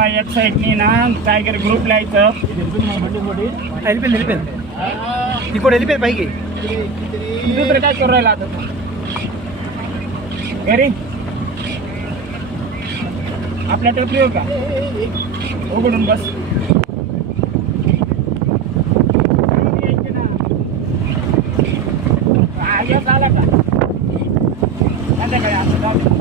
बघा एक साईडनी ना टायगर ग्रुप लिहायचं तिकडे एलिपेल पाहिजे दुसरं काय करू राहिला आता घरी आपल्या टोपली हो का उघडून बस आला का संध्याकाळी असं जाऊ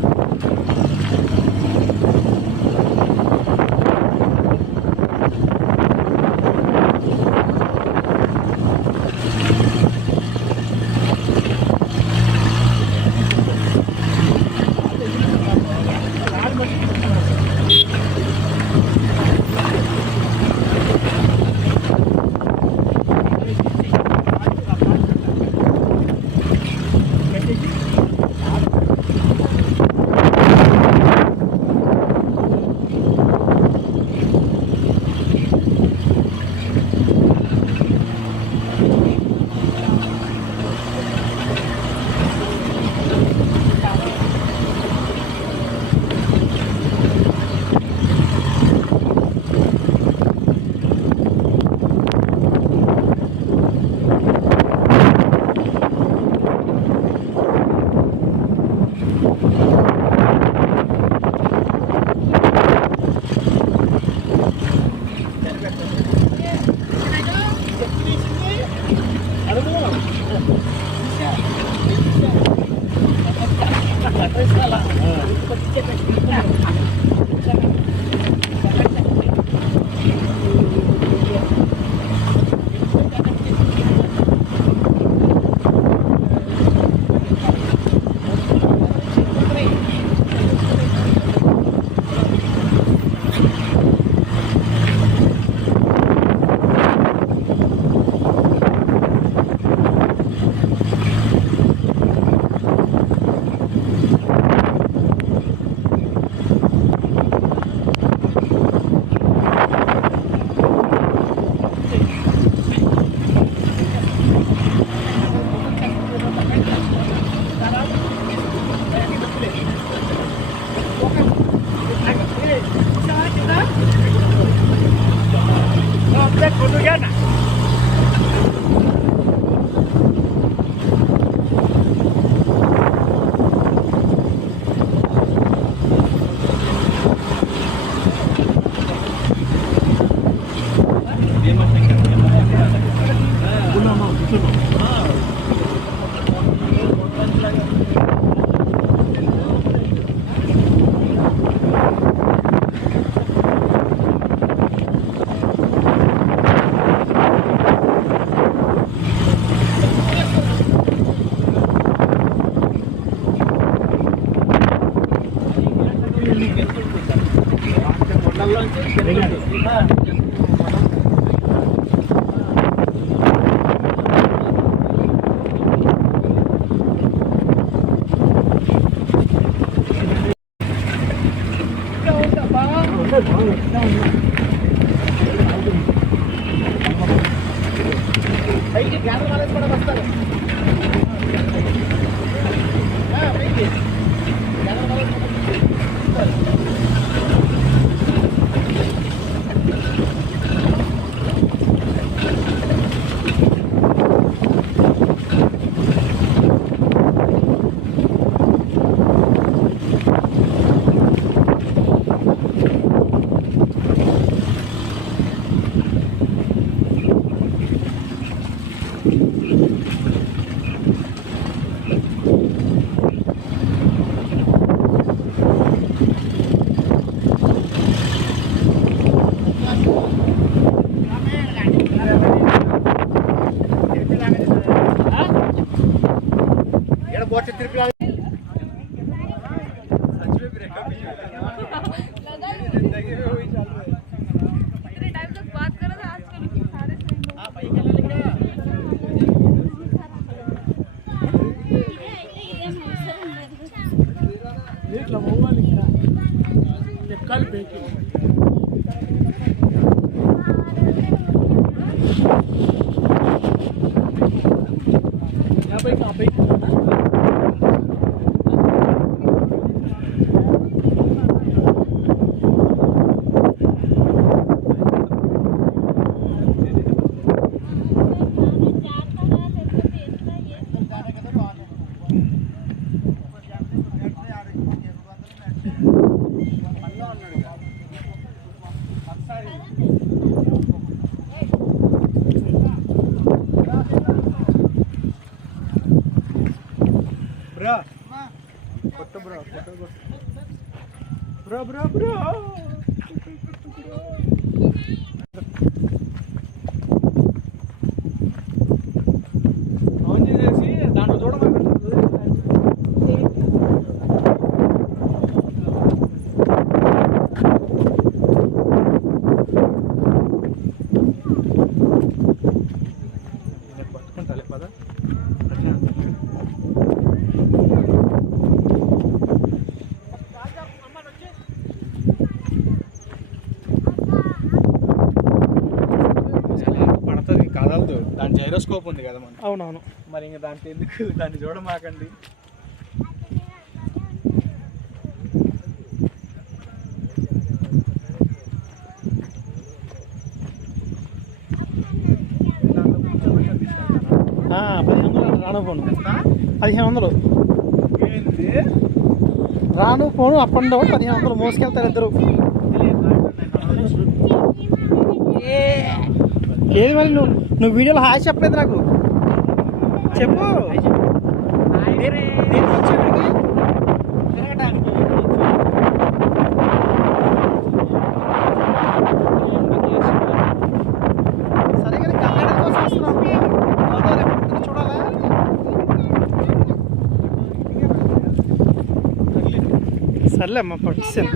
फोटो घ्या ना బ్రో బ్రో బ్రో ఆన్ చేసేసి దాంట్లో చూడమని పట్టుకుంటాలి పద. పడుతుంది కదలదు, దాని జైరోస్కోప్ ఉంది కదా మనం. అవునవును. మరి ఇంకా దాంట్లో ఎందుకు, దాన్ని చూడమాకండి. ఆ, 1500 రాను పోను. 1500 ఏంటి రాను పోను అప్ అండ్ డౌన్ 1500 మోసుకెళ్తారు ఇద్దరు. ఏది మరి నువ్వు వీడియోలో హాయ్ చెప్పలేదు నాకు. చెప్పు. నేను వచ్చా ఇక్కడికి తిరగడానికి. సరే కానీ గంగాడ కోసం వస్తున్నాను. గోదావరి ఎక్కడ ఉంటుందో చూడాలా? సర్లే అమ్మ పట్టిస్తాను.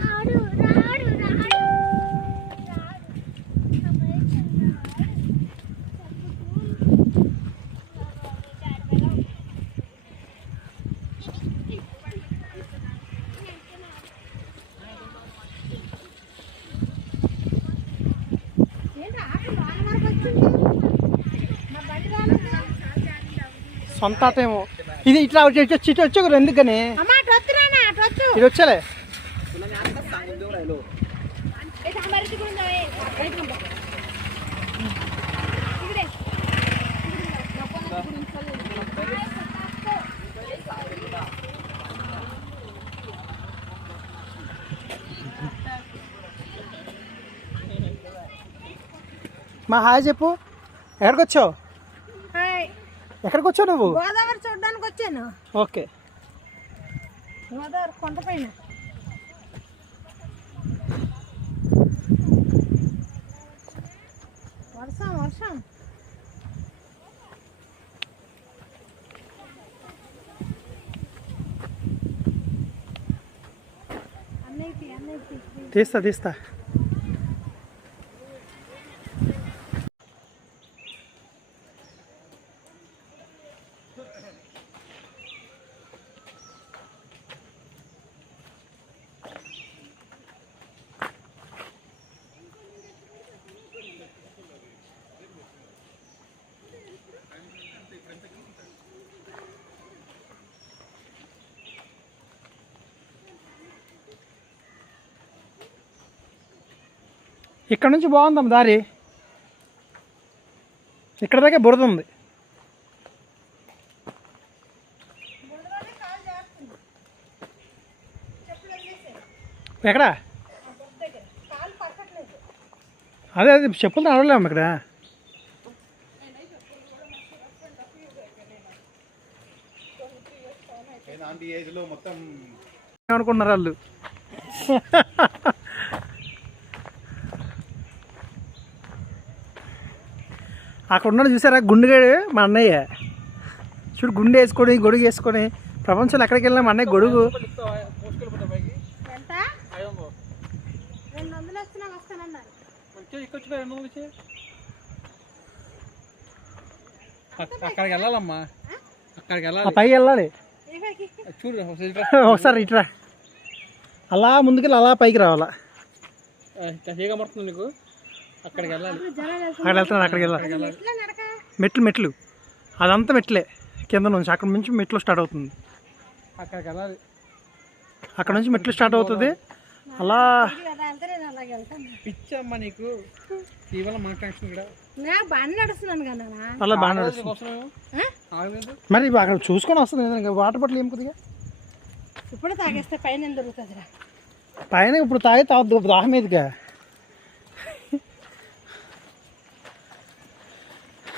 సొంత ఆటేమో ఇది. ఇట్లా వచ్చి ఎందుకని ఇది వచ్చాలే. మా హాయ్ చెప్పు. ఎక్కడికి వచ్చావు? ఎక్కడికి వచ్చావు నువ్వు? గోదావరి చూడడానికి వచ్చాను. ఓకే. గోదావరి కొండపైన వర్షం వర్షం. తీస్తా. ఇక్కడ నుంచి బాగుందమ్మ దారి. ఇక్కడ దాకా బురద ఉంది. ఎక్కడ? అదే చెప్పులు నడవలేము ఇక్కడ. అనుకుంటున్నారు వాళ్ళు. అక్కడ ఉన్నాడు చూసారా గుండుగాడు, మా అన్నయ్య. చూడు గుండె వేసుకొని గొడుగు వేసుకొని ప్రపంచంలో ఎక్కడికి వెళ్ళినా మా అన్నయ్య గొడుగు. అక్కడికి వెళ్ళాలమ్మా, అక్కడికి వెళ్ళాలి, పైకి వెళ్ళాలి. చూడు ఒకసారి ఇట్రా, అలా ముందుకెళ్ళి అలా పైకి రావాలా. ఏమవుతుంది నీకు? అక్కడికి వెళ్ళాలి. అక్కడ వెళ్తున్నాను, అక్కడికి వెళ్ళాలి. మెట్లు అదంతా మెట్లే కింద నుంచి. అక్కడ నుంచి మెట్లు స్టార్ట్ అవుతుంది. అక్కడికి వెళ్ళాలి. అక్కడ నుంచి మెట్లు స్టార్ట్ అవుతుంది. అలా పిచ్చమ్మా నీకు. ఇవాళ మన టెన్షన్ కూడా బాగా నడుస్తున్నాను కదా. అలా బాగా నడుస్తుంది. మరి అక్కడ చూసుకొని వస్తుంది. వాటర్ బాటిల్ ఏం కొద్దిగా ఇప్పుడు తాగేస్తే పైన ఏం దొరుకుతుందిరా? పైన ఇప్పుడు తాగే దాహం మీదుగా.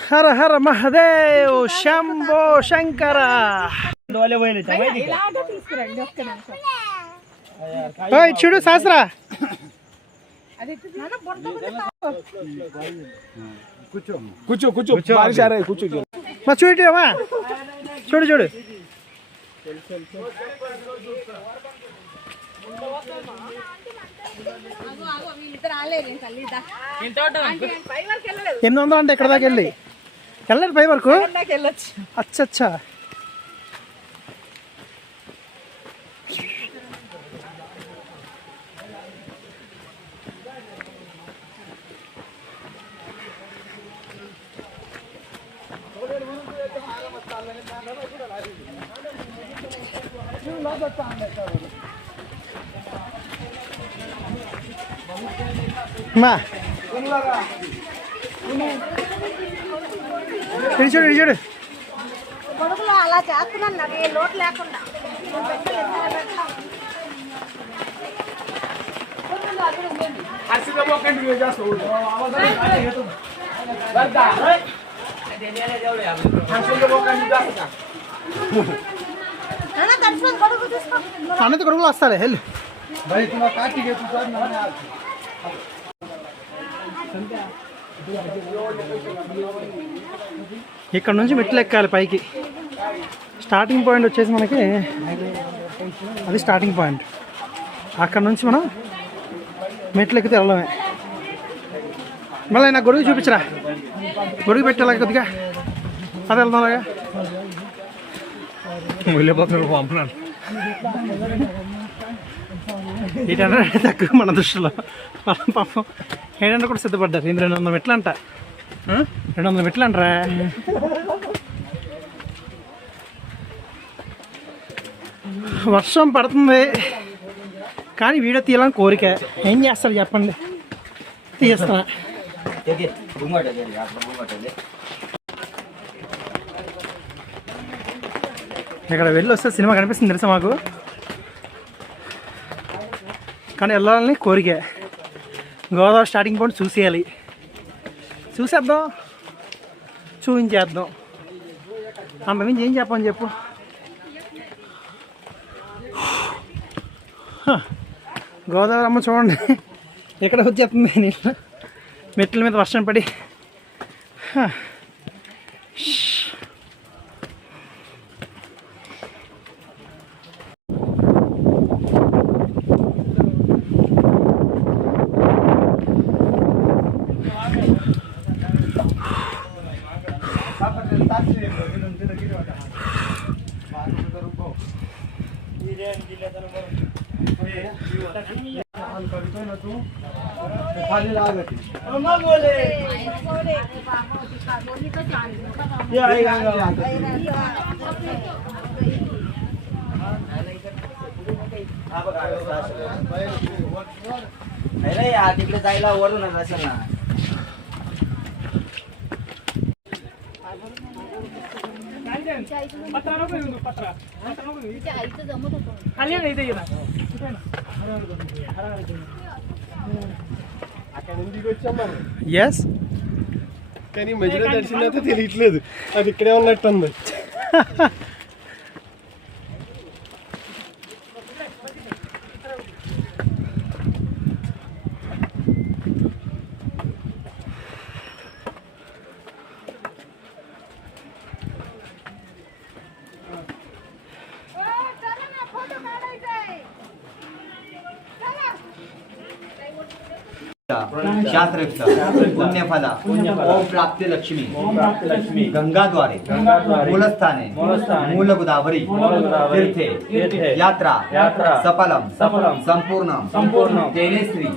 హర హర మహదేవ్ శంభో శంకర. తీసుకురండి ఒక్క నిమిషం. ఓయ్ చూడు శాస్త్రా కూర్చో కూర్చో కూర్చో మా చూడు అమ్మా చూడు చూడు ఎన్ని వందలు అంటే ఎక్కడ దాకా వెళ్ళలేదు పై వరకు అచ్చచ్చా మా చూడు చూడు కొడుకులో అలా చేస్తున్నాను నాకు ఏ లోటు లేకుండా కొడుకు తీసుకో అన్నది కొడుకులు వస్తాడే వెళ్ళు ఇక్కడ నుంచి మెట్లు ఎక్కాలి పైకి స్టార్టింగ్ పాయింట్ వచ్చేసి మనకి అది స్టార్టింగ్ పాయింట్ అక్కడ నుంచి మనం మెట్లు ఎక్కితే వెళ్ళడమే మళ్ళీ నాకు గొడుగు చూపించరా గొడుగు పెట్టాలి కొద్దిగా అది వెళ్దాంలాగా వెళ్ళిపోతున్నాడు పంపున్నాను ఏంటంటే తక్కువ మన దృష్టిలో పాపం 700 కూడా సిద్ధపడ్డారు ఇది 200 మెట్లు అంట 200 మెట్లు అంటరా వర్షం పడుతుంది కానీ వీడియో తీయాలని కోరిక ఏం చేస్తారు చెప్పండి తీస్తున్నా ఇక్కడ వెళ్ళి వస్తే సినిమా కనిపిస్తుంది తెలుసా మాకు కానీ వెళ్ళాలని కోరిక గోదావరి స్టార్టింగ్ పాయింట్ చూసేయాలి చూసేద్దాం చూపించేద్దాం అంతకుమించి ఏం చెప్పని చెప్పు గోదావరి అమ్మ చూడండి ఎక్కడ వచ్చేస్తుంది నీళ్ళు మెట్ల మీద వర్షం పడి तिकडे जायला वरून असेल ना ఎస్ కానీ మధ్యలో దర్శనైతే తెలియట్లేదు అది ఇక్కడే ఉన్నట్టుంది शास्त्रयुक्त पुण्यफला ओम प्राप्ति लक्ष्मी गंगाद्वारे मूलस्थाने मूल गोदावरी तीर्थे यात्रा सफलम संपूर्ण तेने श्री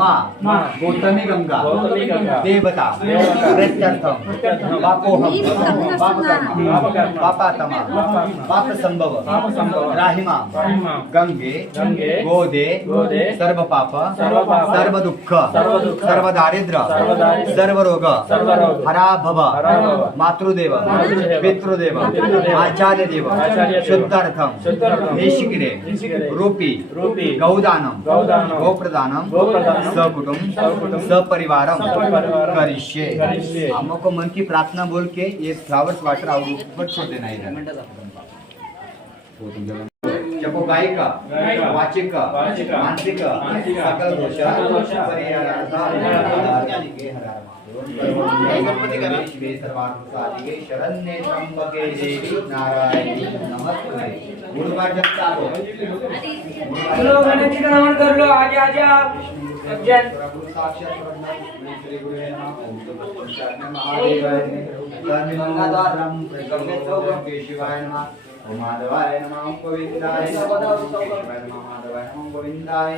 माँ गौतमी गंगा देवता प्रत्यर्थम पापोहम पापात्मा पाप संभव राहिमा गंगे गोदे सर्व पाप सर्व दुख सर्व दारिद्र सर्व रोग हरा भव मातृदेव पितृदेव आचार्य देव शुद्धार्थम निशिगिरे रूपी गौदानम गोप्रदानम सकुटुंब सपरिवारम करिष्ये। हमको मन की प्रार्थना बोल के ये फ्लावर्स वाटर आउट ऊपर छोड़ देना है। जपो गायिक वाचिक मानसिक सकल दोष परिहारार्थ गणपति शिवे सर्वार्थसाधिके शरण्ये त्र्यंबके देवी नारायणी नमस्ते। गुरुवार जब चालो चलो गणेश जी का नमन कर लो। आगे आगे आप प्रभु साक्षात श्री गुरुवे नमः। ओम महादेवाय नमः। केशवाय नमः। ओम माधवाय नमः। ओम गोविंदाय नमः। केशवाय नमः। माधवाय नमः। गोविंदाय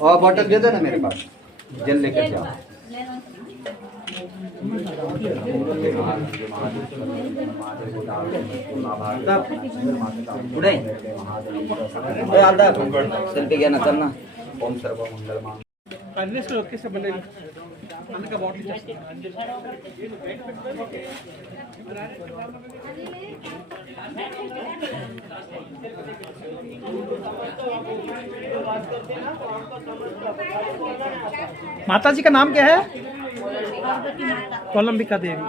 और बॉटल दे दो ना मेरे पास, जल लेकर जाओ। सेल्फी घ्या ना, चल ना। ओम सर्व मंगल मांगल्ये కంటిన్యూస్గా ఒకేస్తే బండి అందుకే బాటిల్ माता जी का नाम क्या है? कोलंबिका देवी।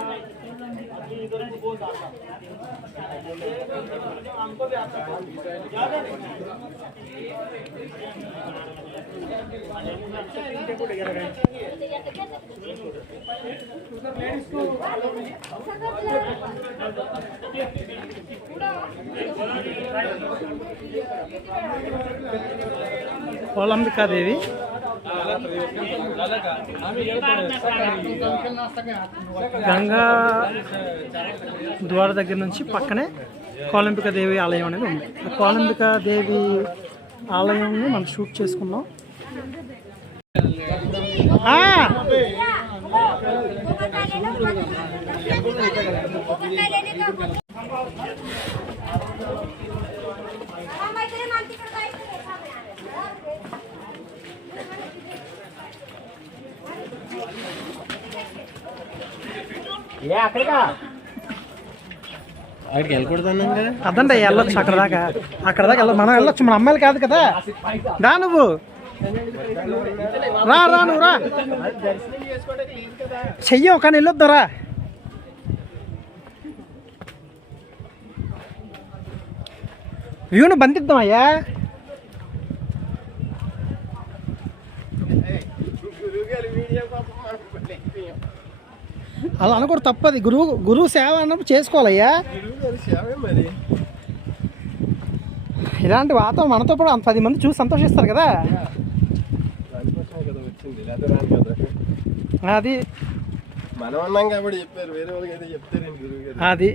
कोलंबिका देवी గంగా ద్వార దగ్గర నుంచి పక్కనే కోలంబికా దేవి ఆలయం అనేది ఉంది. ఆ కోలంబికా దేవి ఆలయంని మనం షూట్ చేసుకున్నాం. అక్కడికి వెళ్ళకూడదు అదంటే వెళ్ళొచ్చు అక్కడ దాకా వెళ్ళదు. మనం వెళ్ళొచ్చు, మన అమ్మాయిలు కాదు కదా. రా నువ్వు రా నువ్వు రా, చెయ్యవు కానీ వెళ్ళొద్దురా. వ్యూను బంధిద్దామయ్యా. అలా అనుకోడు, తప్పది. గురువు సేవ అన్నప్పుడు చేసుకోవాలయ్యా. ఇలాంటి వాతావరణం మనతో పాటు 10 మంది చూసి సంతోషిస్తారు కదా. అది మనం అన్నాం కాబట్టి చెప్పారు, వేరే వాళ్ళకి అయితే చెప్తారండి గురువు గారు. అది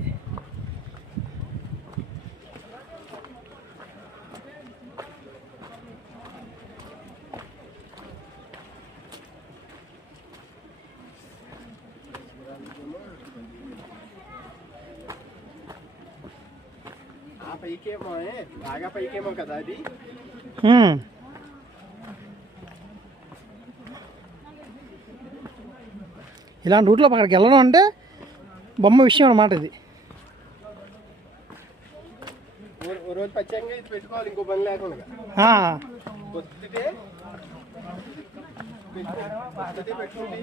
ఆ పైకేమో బాగా పైకేమో కదా అది. ఇలాంటి రూట్లో అక్కడికి వెళ్ళడం అంటే బొమ్మ విషయం అన్నమాట. ఇది ఓ రోజు పచ్చంగా ఇది పెట్టుకోవాలి, ఇంకో పని లేకుండా. పొద్దుటే పెట్టుకుంటే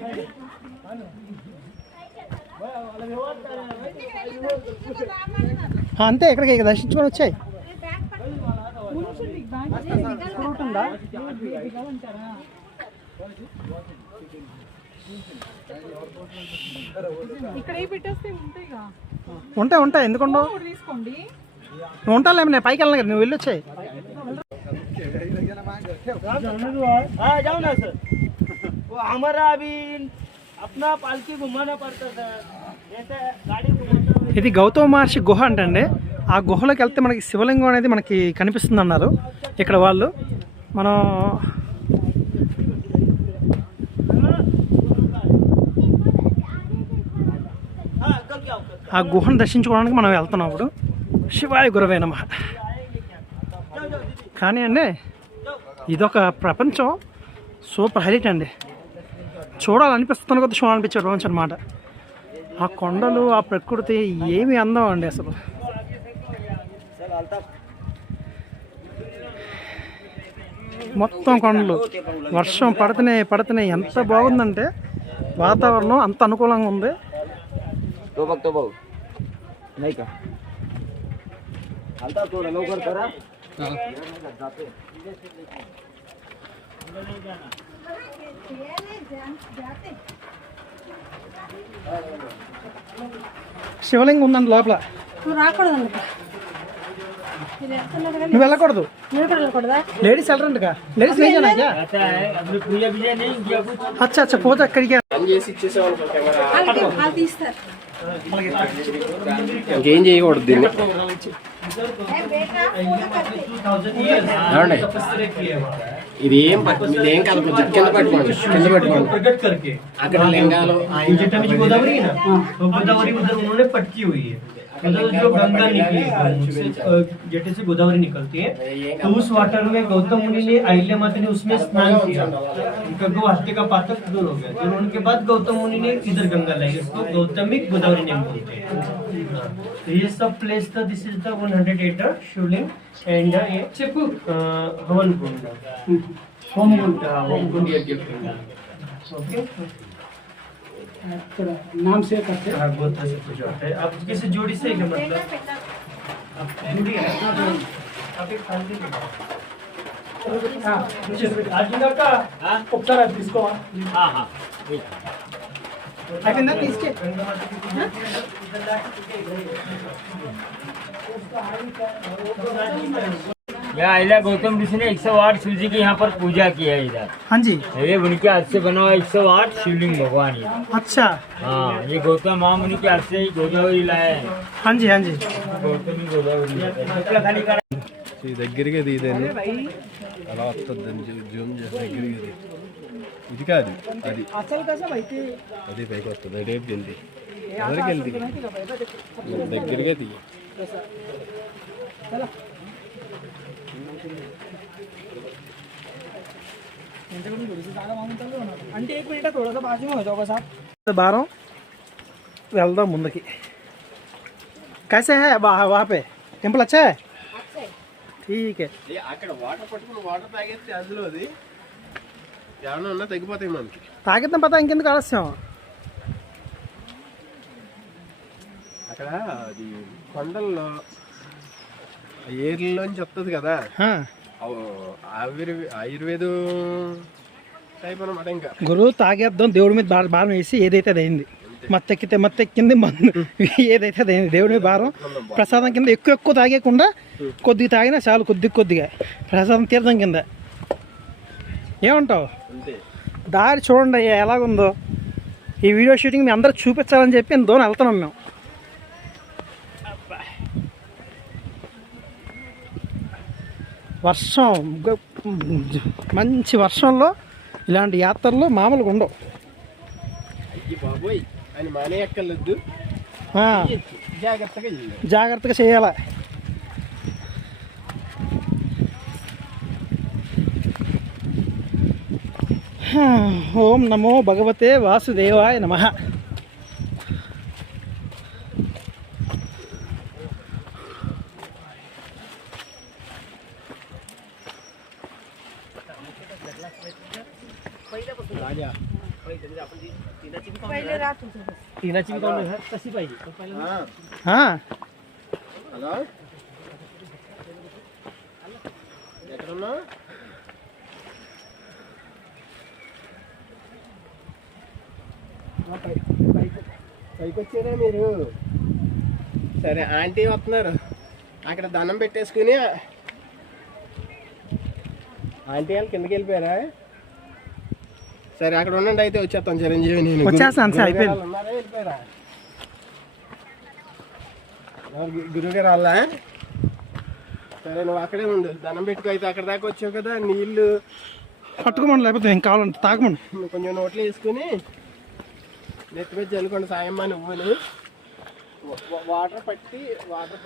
అంతే. ఇక్కడికి దర్శించుకొని వచ్చాయి. ఉంటాయి ఎందుకుండవు? నువ్వు ఉంటాలేమి, నేను పైకి వెళ్ళను కదా, నువ్వు వెళ్ళి వచ్చాయి. ఇది గౌతమ మహర్షి గుహ అంటండి. ఆ గుహలోకి వెళ్తే మనకి శివలింగం అనేది మనకి కనిపిస్తుంది అన్నారు ఇక్కడ వాళ్ళు. మనం ఆ గుహను దర్శించుకోవడానికి మనం వెళ్తున్నాం ఇప్పుడు. శివాయ గురవే నమః. కానీ అండి ఇదొక ప్రపంచం, సూపర్ హైలైట్ అండి. చూడాలనిపిస్తున్న కొద్ది చూడాలనిపించే ప్రపంచం అనమాట. ఆ కొండలు, ఆ ప్రకృతి ఏమి అందం అండి అసలు. మొత్తం కొండలు, వర్షం పడుతున్నాయి. ఎంత బాగుందంటే వాతావరణం అంత అనుకూలంగా ఉంది. శివలింగం ఉందండి లోపల. నువ్వు రాకూడదు, నువ్వు వెళ్ళకూడదు. నువ్వు కూడా వెళ్ళకూడదా? లేడీస్ వెళ్ళరంటగా. లేడీస్ नहीं जाना क्या? अच्छा अच्छा పూజ అక్కడికి పని చేసి ఇచ్చేసేవాళ్ళు కెమెరా. వాళ్ళు తీస్తారు. ఇంకేం చేయకూడదు దీన్ని. ఇది ఏం ఇదేం కాదు, కొంచెం కింద పట్టుకోండి. అక్కడ లింగాలు गोदावरी है ना, तो गोदावरी उधर उन्होंने पटकी हुई है, मतलब जो गंगा निकली जेटे से गोदावरी निकलती है, तो उस वाटर में गौतम मुनि ने, अहिल्या माता ने उसमें स्नान किया, उनका गो हत्या का पातक दूर हो गया। फिर उनके बाद गौतम मुनि ने इधर गंगा लाई, इसको गौतमी गोदावरी नेम बोलते हैं। तो ये सब प्लेस था। This is the 108 Shivling and ये हवन कुंड, होम कुंड ओके। नाम से करते हैं। गोत्र से पूजा होता है। आप किसी जोड़ी से क्या मतलब जोड़ी है? आप एक खाली ఒకసారి అది తీసుకోవా? అయిపోయిందా తీసుకే? यहाँ अहिल्या गौतम ऋषि ने 108 शिव जी की यहाँ पर पूजा की है इधर। हाँ जी। ये उनके हाथ से बना हुआ 108 शिवलिंग भगवान ये। अच्छा। हाँ, ये गौतम महामुनि के हाथ से ही गोदावरी लाए हैं। हाँ जी हाँ जी। गौतमी गोदावरी దగ్గరగా తీదండి, అలా వస్తుందని జూమ్ చేసి దగ్గరగా తీ. ఇది కాదు, అది అది పైకి వస్తుంది. రేపు జల్దీ ఎవరికి వెళ్తుంది దగ్గరగా తీయ. बारों వెళ్దాం ముందుకి. कैसे है वहाँ पे टेम्पल अच्छा है? ठीक है. అక్కడ వాటర్ పట్టుకుని వాటర్ తాగేస్తే అందులో అది ఏమన్నా ఉన్నా తగ్గిపోతాయి మనకి. తాగిద్దాం పదా, ఇంకెందుకు ఆలస్యం. అక్కడ అది కొండల్లో ఏర్లలోంచి వస్తుంది కదా, ఆయుర్వేదం టైప్ అనమాట. ఇంకా గురువు తాగేద్దాం, దేవుడి మీద భారం వేసి ఏదైతే అది అయింది. మత్తెక్కింది మందు ఏదైతే అది అయింది. దేవుడి మీద భారం ప్రసాదం కింద ఎక్కువ తాగేయకుండా కొద్దిగా తాగినా చాలు, కొద్దిగా ప్రసాదం తీర్థం కింద. ఏమంటావు? దారి చూడండి అయ్యా ఎలాగుందో. ఈ వీడియో షూటింగ్ మీ అందరూ చూపించాలని చెప్పి దూరం వెళ్తున్నాం మేము. వర్షం, మంచి వర్షంలో ఇలాంటి యాత్రలు మామూలుగా ఉండవు. అయ్యి బాబోయ్ అని మానే ఎక్కర్లేదు, జాగ్రత్తగా చేయాలి. ఓం నమో భగవతే వాసుదేవాయ నమః. హలో ఎక్కడున్నా? పైకి వచ్చారా మీరు? సరే, ఆంటీ వస్తున్నారు. అక్కడ దండం పెట్టేసుకుని ఆంటీ వాళ్ళు కిందకి వెళ్ళిపోయారా? సరే అక్కడ ఉండండి, అయితే వచ్చేస్తాను. చిరంజీవి నేను ఉన్నారా? వెళ్ళిపోయారా? గురువుగారు వాళ్ళ? సరే నువ్వు అక్కడే ఉండు, దండం పెట్టుకో. అయితే అక్కడ దాకా వచ్చావు కదా, నీళ్ళు పట్టుకోమని, లేకపోతే ఏం కావాలంటే తాగమని కొంచెం నోట్లో వేసుకుని నెత్తి మీద చల్లుకోండి. సాయమ్మ నువ్వుని వాటర్ పట్టి వాటర్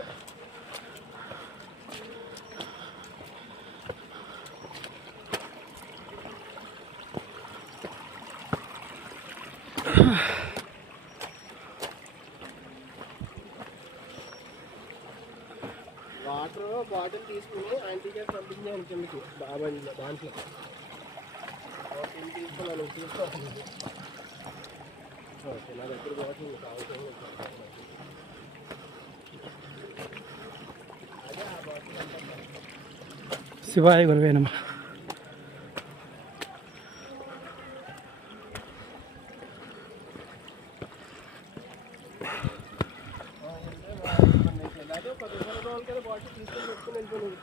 బాటిల్ తీసుకుని యాంటీ గ్యాస్ పంపించాను కిందకి దాంట్లో తీసుకున్నాను ఓకే నా దగ్గర బాటిల్ కావాలి శివాయ గురువే నమః. బాటిల్ తీసుకొని పెట్టుకుని వెళ్ళిపోయింది.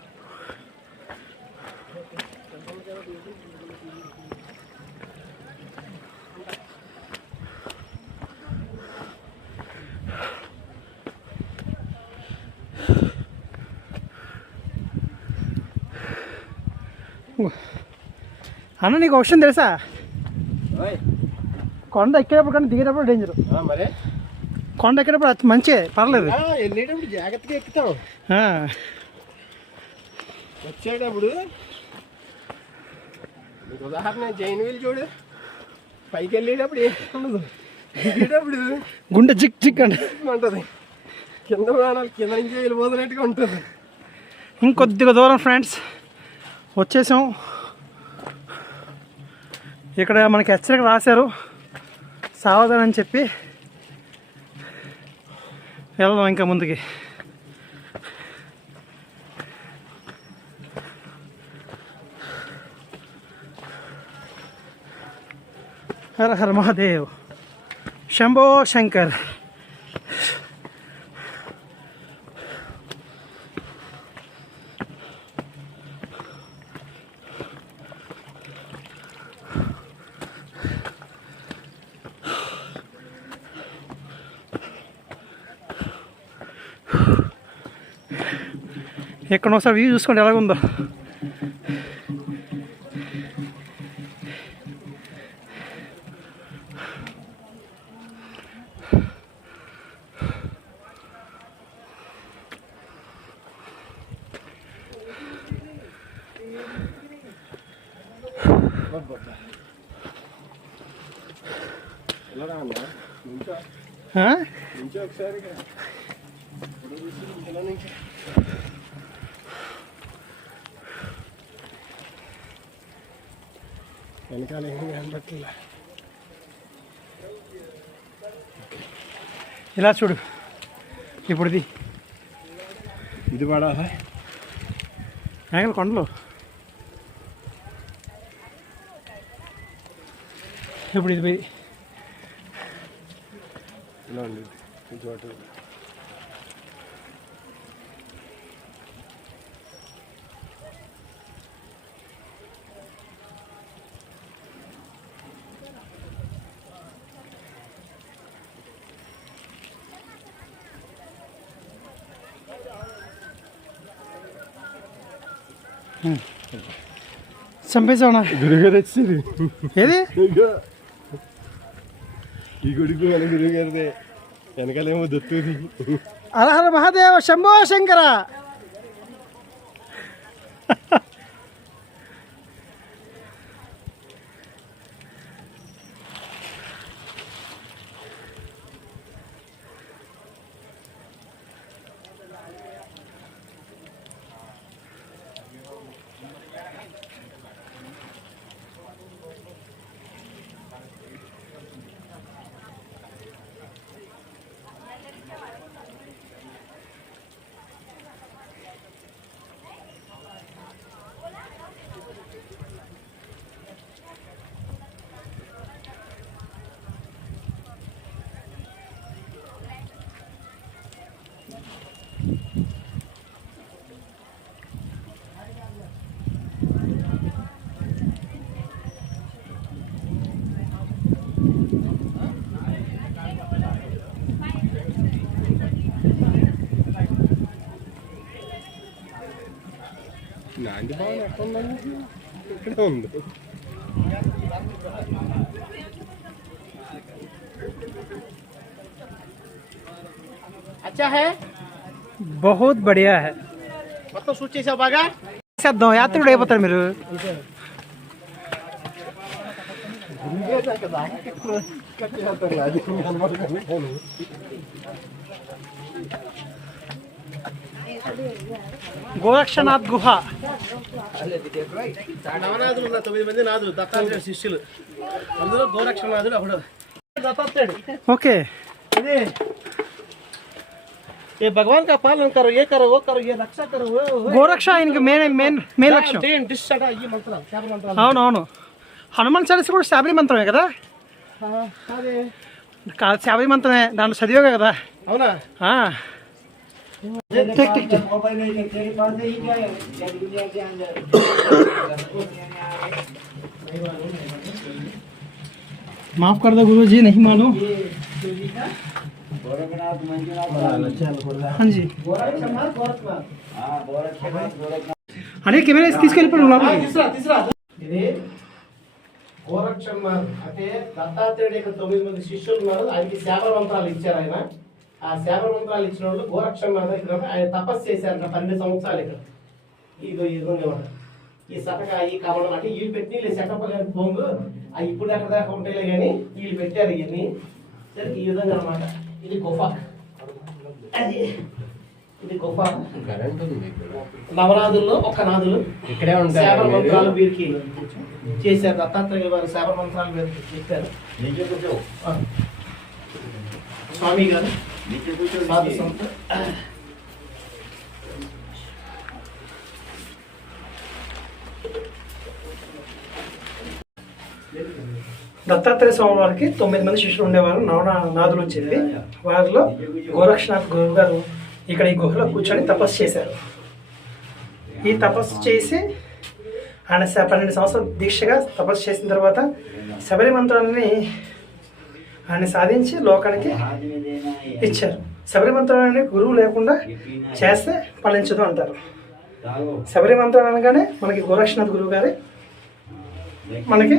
అన్న నీకు విషయం తెలుసా, కొండ ఎక్కేటప్పుడు కానీ దిగేటప్పుడు డేంజర్. మరే కొండ ఎక్కేటప్పుడు అది మంచిదే, పర్లేదు. వెళ్ళేటప్పుడు జాగ్రత్తగా ఎక్కుతాం, ఆ, వచ్చేటప్పుడు మీకు ఉదాహరణ జైన్ వీల్ చూడు, పైకి వెళ్ళేటప్పుడు ఏం ఉండదు, దిగేటప్పుడు గుండె జిక్ జిక్ అంటే ఉంటుంది, కింద ప్రాణాలు కింద నుంచి వెళ్ళిపోతున్నట్టుగా ఉంటుంది. ఇంకొద్దిగా దూరం ఫ్రెండ్స్ వచ్చేసాం. ఇక్కడ మనకి హెచ్చరిక రాశారు సావధానం అని చెప్పి. వెళ్దాం ఇంకా ముందుకి. హర హర మహాదేవ్, శంభో శంకర్. ఎక్కడ ఒకసారి వ్యూ చూసుకోండి ఎలాగుందో. నుంచి ఒకసారి వెనకాల ఏం కనపట్లే. ఇలా చూడు ఇప్పుడు ఇది పడాలా మేఘల కొండలు. ఇప్పుడు ఇది పోయి ఇలా ఉండేది కొంచెం అటు. చంపేసావునా గురుగారు వచ్చేది ఏది ఈ గుడికి మన గురుగారిదే, వెనకాలేమో దత్తుది. హర హర మహాదేవ శంభో శంకర. నాంది భవన్ ఎక్కడ ఉందండి? ఇక్కడే ఉంది. अच्छा है, बहुत बढ़िया है. మొత్తం షూట్ చేసావు బాగా. చేద్దాం, యాత్రికుడు అయిపోతారు మీరు. గోరక్షనాథ్ గుహ. నవనాథులు ఉన్న 9 మంది నాథులు దత్తాత్రేయ శిష్యులు, అందులో గోరక్షనాథుడు ఒకడు. దత్తాత్రేయుడు ఓకే. ये ये भगवान का पालन करो, ये करो, वो करो, ये रक्षा करो, वो గోరక్ష ఆయనకి మెయిన్ లక్ష్యం. ये मंत्र శాబరి మంత్రాలు. అవునవును. హనుమాన్ చాలీస కూడా శాబరి మంత్రమే కదా? అదే కాదు, శాబరి మంత్రమే, దాంట్లో చదివే కదా. అవునా? माफ कर दो गुरुजी, नहीं मालूम. गोरखनाथ मंजुनाथ हाँ जी. గోరక్షనాథ్ గోరఖ్నాథ్. అదే కెమెరా తీసుకెళ్ళిపోయినా ఇది గోరక్షనాథ్ అంటే దత్తాత్రేయుడు ఇక్కడ 9 మంది శిష్యులు ఉన్నారు. ఆయనకి శాబర మంత్రాలు ఇచ్చారు. ఆయన ఆ శాబర మంత్రాలు ఇచ్చిన వాళ్ళు గోరక్షనాథ్ ఇక్కడ ఆయన తపస్సు చేశారంట 12 సంవత్సరాలు. ఇక్కడ ఇదో ఈ సటగా ఈ కమలం అంటే వీళ్ళు పెట్టి సెటప్ కానీ బొంగు అవి ఇప్పుడు ఎక్కడ దాకా ఉంటాయి కానీ వీళ్ళు పెట్టారు ఇవన్నీ. సరే ఈ విధంగా అనమాట. ఇది గుఫ, అది ఇది గుఫ. నవనాథుల్లో ఒక్క నాథులు ఇక్కడే ఉంటారు. శాబర మంత్రాలు వీరికి చేశారు. దత్తాత్రేయ వారు శాబర మంత్రాలు వీరికి చెప్పారు. స్వామి గారు సాధు సంత. దత్తాత్రేయ స్వామి వారికి 9 మంది శిష్యులు ఉండేవారు, నవనాథులు అని చెప్పి. వారిలో గోరక్షనాథ్ గురువు గారు ఇక్కడ ఈ గుహలో కూర్చొని తపస్సు చేశారు. ఈ తపస్సు చేసి ఆయన 12 సంవత్సరాలు దీక్షగా తపస్సు చేసిన తర్వాత శబరి మంత్రాన్ని ఆయన సాధించి లోకానికి ఇచ్చారు. శబరి మంత్రాన్ని గురువు లేకుండా చేస్తే ఫలించదు అంటారు. శబరి మంత్రం అనగానే మనకి గోరక్షనాథ్ గురువు గారి మనకి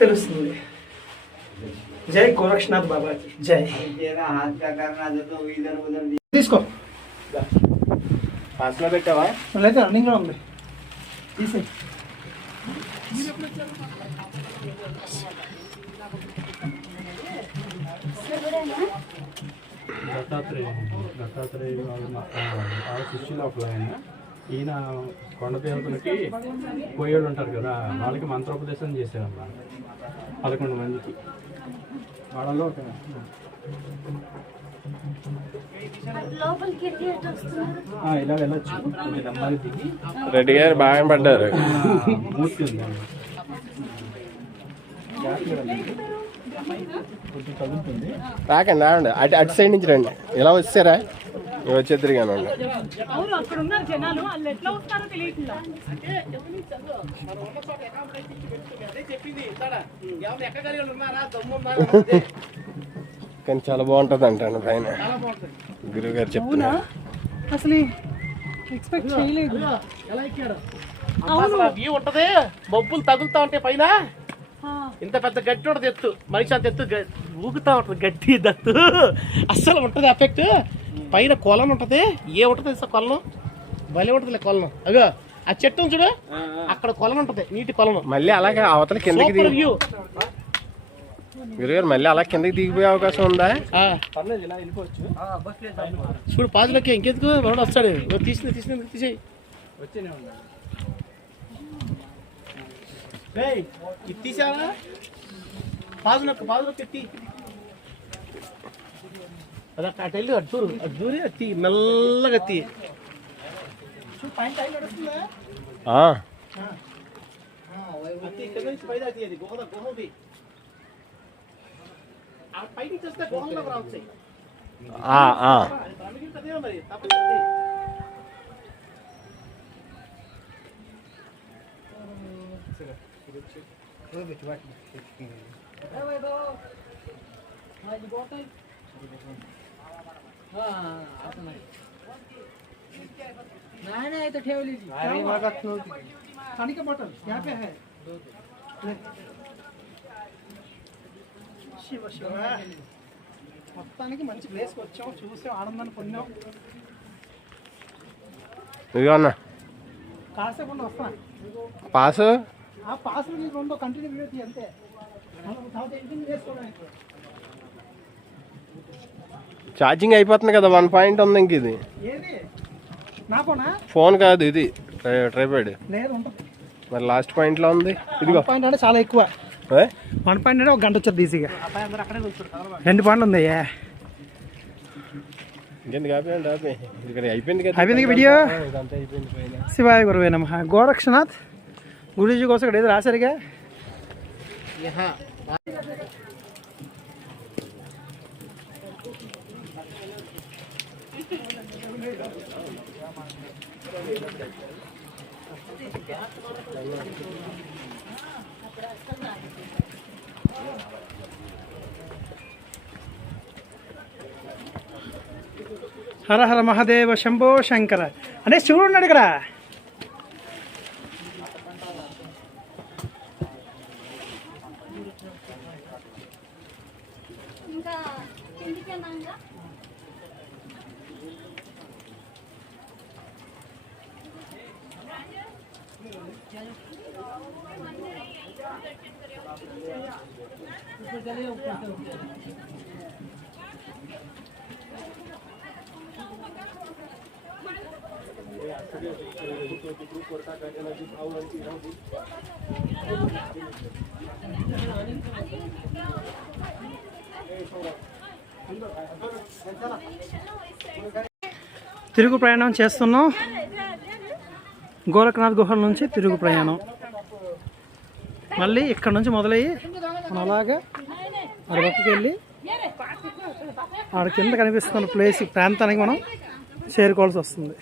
తెలుస్తుంది. జై గోరక్షనాథ్ బాబాకి జై. తీసుకో, పాస్లో పెట్టావా? లేదా రన్నింగ్లో ఉంది, తీసే. దత్తాత్రేయ శిష్యులు ఒక ఆయన. ఈయన కొండ దేవతలకి పోయేళ్ళు ఉంటారు కదా, వాళ్ళకి మంత్రోపదేశం చేశారన్నమాట 11 మందికి. వాళ్ళలో ఒక ఇలా వెళ్ళొచ్చు. నెమ్మది దిగి రెడ్డి గారు బాగా పడ్డారు. మూర్తి ఉంది. రాకండి రాండి, అటు సైడ్ నుంచి రండి. ఇలా వచ్చారా? వచ్చేద్దరు కానీ కానీ చాలా బాగుంటుంది అంటాను పైన. గురువు గారు చెప్తున్నా అసలు ఎక్స్పెక్ట్ చేయలేదు. వ్యూ ఉంటది, బొబ్బులు తగులుతా ఉంటాయి పైన. ఇంత పెద్ద గట్టి ఉంటది, ఎత్తు మనిషి అంత ఎత్తు ఊగుతా ఉంటది గట్టి దత్తు. అస్సలు ఉంటది ఎఫెక్ట్. పైన కొలను ఉంటది, ఉంటది సార్ కొలను, భలే ఉంటది కొలను. అగో ఆ చెట్టు చూడు, అక్కడ కొలను ఉంటది, నీటి కొలను. మళ్ళీ అలాగే అవతల కిందకి వ్యూ. గురుగారు మళ్ళీ అలా కిందకి దిగిపోయే అవకాశం ఉందా? చూడు పాజులకి ఇంకెందుకు ఎవడు వస్తాడు. తీసేయి. ఇది తీసావా? పాజులకి ఎత్తి అదొక అటు వెళ్ళి అటు దూరి అత్తి మెల్లగా ఎత్తి. చూడు పైన టైం నడుస్తుందా? అత్తి ఇక్కడ నుంచి పైన అత్తి. అది గుహది పైకి చేస్తే గుహంలో రావచ్చు. మరి తప్పదు. पानी का बोतल यहाँ पे है. శివ శివ, మొత్తానికి మంచి ప్లేస్కి వచ్చాము, చూసాం, ఆనందాన్ని పొందాం. కాసేపు వస్తున్నా పాస్ ఆ పాస్ రెండో కంటిన్యూ వీడియో అంతే. ఛార్జింగ్ అయిపోతుంది కదా, 1 పాయింట్ ఉంది ఇంక. ఇది ఏది నా ఫోనా? ఫోన్ కాదు ఇది, ట్రైపాడ్. లేదు ఉంటుంది. మరి లాస్ట్ పాయింట్లో ఉంది. ఇదిగో పాయింట్ అంటే చాలా ఎక్కువ. 1 పాయింట్ అంటే 1 గంట వచ్చేది ఈజీగా. 2 పాయింట్లు ఉంది. ఇంకెందుకు ఆపేయండి, ఇక్కడ అయిపోయింది కదా. అయిపోయింది వీడియో. ఇదంతా అయిపోయింది పైన. శివాయ గురువే నమః. గోరక్షనాథ్ గురూజీ కోసం ఇక్కడ ఏదో రాశారుగా. హర హర మహాదేవ శంభో శంకర అనే శివుడు ఉన్నాడు ఇక్కడ. ఇంకా కిందికి వెళ్దాంగా. తిరుగు ప్రయాణం చేస్తున్నాం. గోరఖనాథ్ గుహల నుంచి తిరుగు ప్రయాణం. మళ్ళీ ఇక్కడ నుంచి మొదలయ్యి మనం అలాగా అరవకి వెళ్ళి ఆడ కింద కనిపిస్తున్న ప్లేస్ ప్రాంతానికి మనం చేరుకోవాల్సి వస్తుంది.